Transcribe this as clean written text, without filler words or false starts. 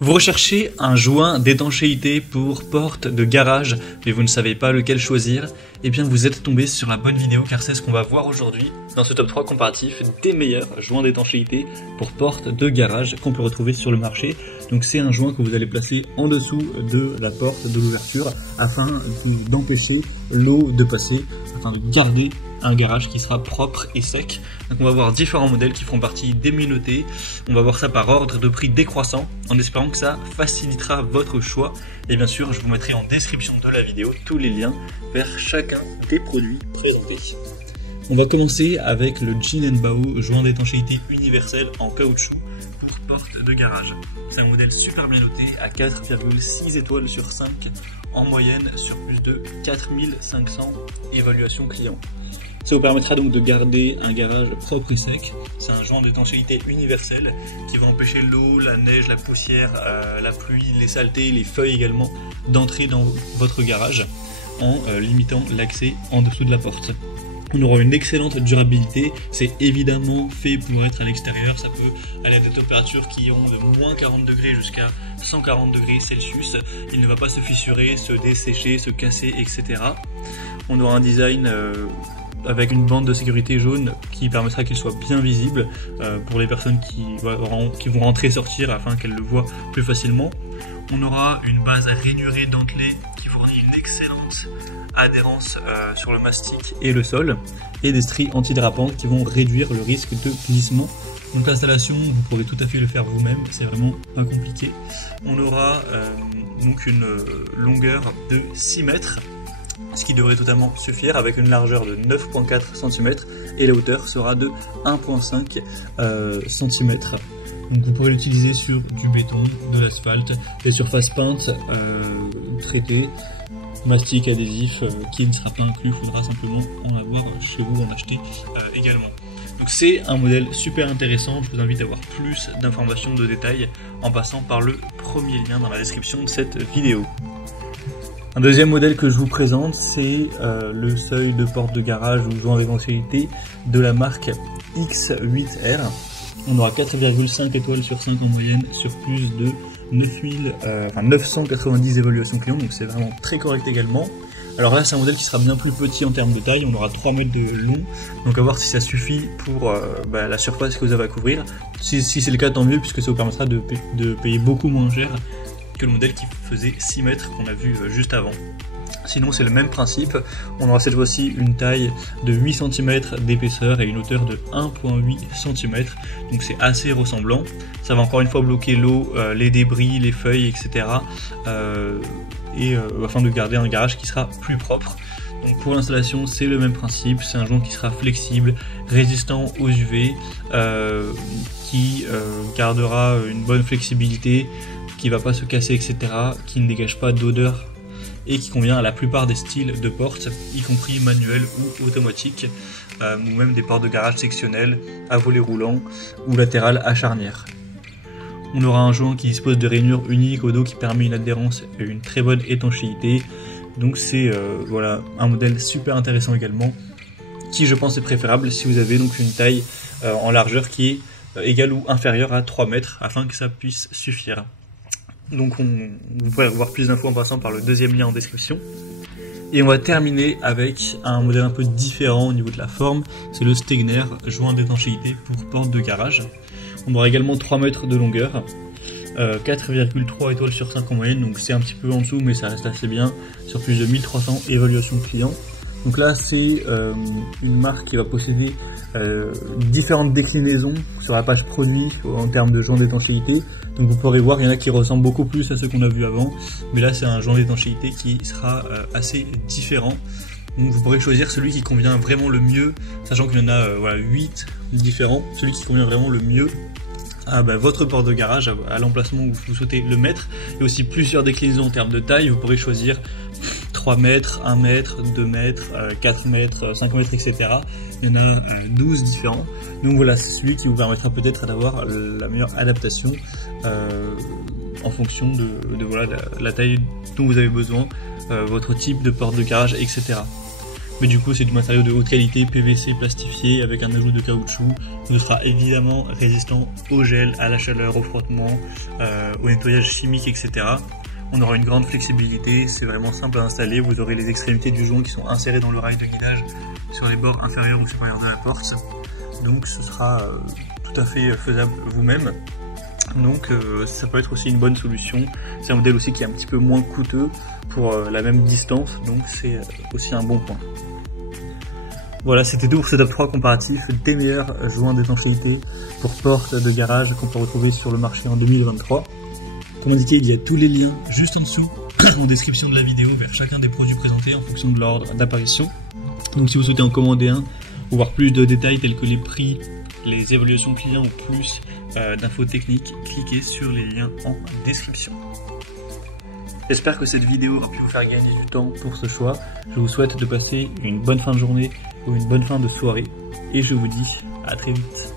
Vous recherchez un joint d'étanchéité pour porte de garage, mais vous ne savez pas lequel choisir? Eh bien vous êtes tombé sur la bonne vidéo car c'est ce qu'on va voir aujourd'hui dans ce top 3 comparatif des meilleurs joints d'étanchéité pour porte de garage qu'on peut retrouver sur le marché. Donc c'est un joint que vous allez placer en dessous de la porte de l'ouverture afin d'empêcher l'eau de passer, afin de garder un garage qui sera propre et sec. Donc on va voir différents modèles qui feront partie des minotés. On va voir ça par ordre de prix décroissant en espérant que ça facilitera votre choix. Et bien sûr, je vous mettrai en description de la vidéo tous les liens vers chacun des produits présentés. On va commencer avec le Jinenbao joint d'étanchéité universel en caoutchouc pour porte de garage. C'est un modèle super bien noté à 4,6 étoiles sur 5 en moyenne sur plus de 4500 évaluations clients. Ça vous permettra donc de garder un garage propre et sec. C'est un joint d'étanchéité universel qui va empêcher l'eau, la neige, la poussière, la pluie, les saletés, les feuilles également d'entrer dans votre garage en limitant l'accès en dessous de la porte. On aura une excellente durabilité, c'est évidemment fait pour être à l'extérieur, ça peut aller à des températures qui ont de moins 40 degrés jusqu'à 140 degrés Celsius. Il ne va pas se fissurer, se dessécher, se casser, etc. On aura un design avec une bande de sécurité jaune qui permettra qu'il soit bien visible pour les personnes qui vont rentrer et sortir afin qu'elles le voient plus facilement. On aura une base rainurée dentelée qui fournit une excellente adhérence sur le mastic et le sol et des stries antidérapantes qui vont réduire le risque de glissement. Donc l'installation, vous pourrez tout à fait le faire vous-même, c'est vraiment pas compliqué. On aura donc une longueur de 6 mètres. Ce qui devrait totalement suffire avec une largeur de 9,4 cm et la hauteur sera de 1,5 cm. Donc vous pourrez l'utiliser sur du béton, de l'asphalte, des surfaces peintes, traitées, mastic adhésif qui ne sera pas inclus, il faudra simplement en avoir chez vous, en acheter également. Donc c'est un modèle super intéressant, je vous invite à avoir plus d'informations, de détails en passant par le premier lien dans la description de cette vidéo. Un deuxième modèle que je vous présente, c'est le seuil de porte de garage ou joint d'étanchéité de la marque X8R. On aura 4,5 étoiles sur 5 en moyenne sur plus de 990 évaluations clients, donc c'est vraiment très correct également. Alors là, c'est un modèle qui sera bien plus petit en termes de taille, on aura 3 mètres de long, donc à voir si ça suffit pour la surface que vous avez à couvrir. Si c'est le cas, tant mieux, puisque ça vous permettra de payer beaucoup moins cher que le modèle qui faisait 6 mètres qu'on a vu juste avant. Sinon c'est le même principe, on aura cette fois-ci une taille de 8 cm d'épaisseur et une hauteur de 1,8 cm, donc c'est assez ressemblant. Ça va encore une fois bloquer l'eau, les débris, les feuilles, etc. Afin de garder un garage qui sera plus propre. Donc pour l'installation c'est le même principe, c'est un joint qui sera flexible, résistant aux UV, qui gardera une bonne flexibilité, qui va pas se casser, etc., qui ne dégage pas d'odeur et qui convient à la plupart des styles de portes, y compris manuel ou automatique, ou même des portes de garage sectionnelles à volet roulant ou latérales à charnière. On aura un joint qui dispose de rainures uniques au dos qui permet une adhérence et une très bonne étanchéité. Donc c'est voilà, un modèle super intéressant également, qui je pense est préférable si vous avez donc une taille en largeur qui est égale ou inférieure à 3 mètres afin que ça puisse suffire. Donc vous pourrez avoir plus d'infos en passant par le deuxième lien en description. Et on va terminer avec un modèle un peu différent au niveau de la forme, c'est le Stegner joint d'étanchéité pour porte de garage. On aura également 3 mètres de longueur, 4,3 étoiles sur 5 en moyenne, donc c'est un petit peu en dessous mais ça reste assez bien, sur plus de 1300 évaluations clients. Donc là c'est une marque qui va posséder différentes déclinaisons sur la page produit en termes de joint d'étanchéité. Donc vous pourrez voir, il y en a qui ressemblent beaucoup plus à ceux qu'on a vu avant, mais là c'est un joint d'étanchéité qui sera assez différent. Donc vous pourrez choisir celui qui convient vraiment le mieux, sachant qu'il y en a 8 différents, celui qui convient vraiment le mieux à votre porte de garage, à l'emplacement où vous souhaitez le mettre. Il y a aussi plusieurs déclinaisons en termes de taille, vous pourrez choisir 3 mètres, 1 mètre, 2 mètres, 4 mètres, 5 mètres, etc. Il y en a 12 différents. Donc voilà, c'est celui qui vous permettra peut-être d'avoir la meilleure adaptation en fonction de la taille dont vous avez besoin, votre type de porte de garage, etc. Mais du coup, c'est du matériau de haute qualité, PVC plastifié avec un ajout de caoutchouc. Il sera évidemment résistant au gel, à la chaleur, au frottement, au nettoyage chimique, etc. On aura une grande flexibilité, c'est vraiment simple à installer. Vous aurez les extrémités du joint qui sont insérées dans le rail de guidage sur les bords inférieurs ou supérieurs de la porte. Donc ce sera tout à fait faisable vous-même. Donc ça peut être aussi une bonne solution. C'est un modèle aussi qui est un petit peu moins coûteux pour la même distance, donc c'est aussi un bon point. Voilà, c'était tout pour ce top 3 comparatif des meilleurs joints d'étanchéité pour porte de garage qu'on peut retrouver sur le marché en 2023. Comme indiqué, il y a tous les liens juste en dessous en description de la vidéo vers chacun des produits présentés en fonction de l'ordre d'apparition. Donc si vous souhaitez en commander un ou voir plus de détails tels que les prix, les évaluations clients ou plus d'infos techniques, cliquez sur les liens en description. J'espère que cette vidéo aura pu vous faire gagner du temps pour ce choix. Je vous souhaite de passer une bonne fin de journée ou une bonne fin de soirée et je vous dis à très vite.